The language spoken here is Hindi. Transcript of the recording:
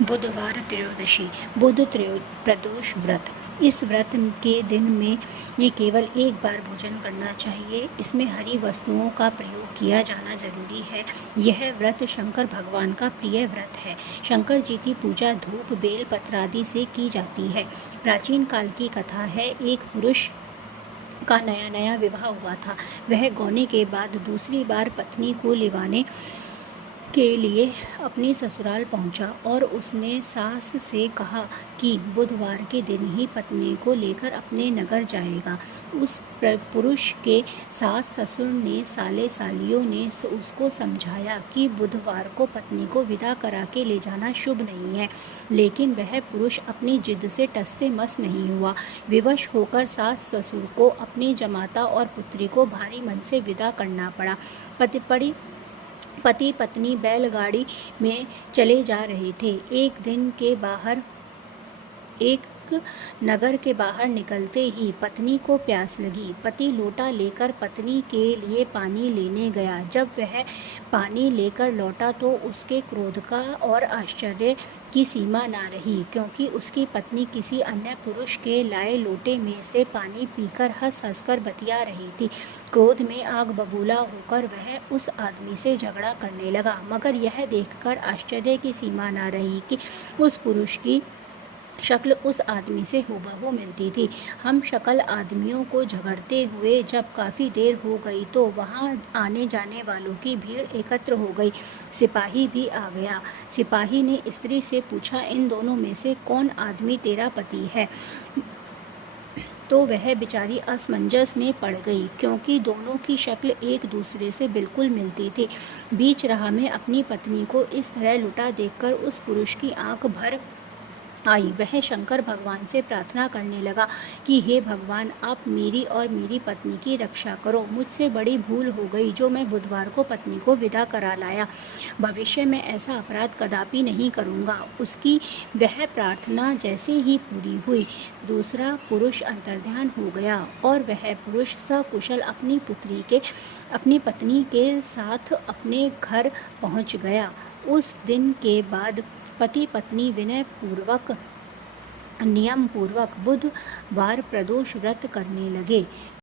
बुधवार त्रयोदशी बुध प्रदोष व्रत। इस व्रत के दिन में ये केवल एक बार भोजन करना चाहिए। इसमें हरी वस्तुओं का प्रयोग किया जाना जरूरी है। यह व्रत शंकर भगवान का प्रिय व्रत है। शंकर जी की पूजा धूप बेल पत्र आदि से की जाती है। प्राचीन काल की कथा है, एक पुरुष का नया नया विवाह हुआ था। वह गौने के बाद दूसरी बार पत्नी को लिवाने के लिए अपनी ससुराल पहुंचा और उसने सास से कहा कि बुधवार के दिन ही पत्नी को लेकर अपने नगर जाएगा। उस पुरुष के सास ससुर ने साले सालियों ने उसको समझाया कि बुधवार को पत्नी को विदा करा के ले जाना शुभ नहीं है, लेकिन वह पुरुष अपनी जिद से टस से मस नहीं हुआ। विवश होकर सास ससुर को अपनी जमाता और पुत्री को भारी मन से विदा करना पड़ा। पति पत्नी बैलगाड़ी में चले जा रहे थे। एक नगर के बाहर निकलते ही पत्नी को प्यास लगी। पति लोटा लेकर पत्नी के लिए पानी लेने गया। जब वह पानी लेकर लौटा तो उसके क्रोध का और आश्चर्य की सीमा ना रही, क्योंकि उसकी पत्नी किसी अन्य पुरुष के लाए लोटे में से पानी पीकर हंस हंस कर बतिया रही थी। क्रोध में आग बबूला होकर वह उस आदमी से झगड़ा करने लगा, मगर यह देखकर आश्चर्य की सीमा ना रही कि उस पुरुष की शक्ल उस आदमी से हूबहू मिलती थी। हम शक्ल आदमियों को झगड़ते हुए जब काफ़ी देर हो गई तो वहाँ आने जाने वालों की भीड़ एकत्र हो गई। सिपाही भी आ गया। सिपाही ने स्त्री से पूछा, इन दोनों में से कौन आदमी तेरा पति है? तो वह बेचारी असमंजस में पड़ गई, क्योंकि दोनों की शक्ल एक दूसरे से बिल्कुल मिलती थी। बीच राह में अपनी पत्नी को इस तरह लुटा देखकर उस पुरुष की आंख भर आई। वह शंकर भगवान से प्रार्थना करने लगा कि हे भगवान, आप मेरी और मेरी पत्नी की रक्षा करो। मुझसे बड़ी भूल हो गई जो मैं बुधवार को पत्नी को विदा करा लाया। भविष्य में ऐसा अपराध कदापि नहीं करूँगा। उसकी वह प्रार्थना जैसे ही पूरी हुई, दूसरा पुरुष अंतर्ध्यान हो गया और वह पुरुष सकुशल अपनी पत्नी के साथ अपने घर पहुँच गया। उस दिन के बाद पति पत्नी विनय पूर्वक नियम पूर्वक बुधवार प्रदोष व्रत करने लगे।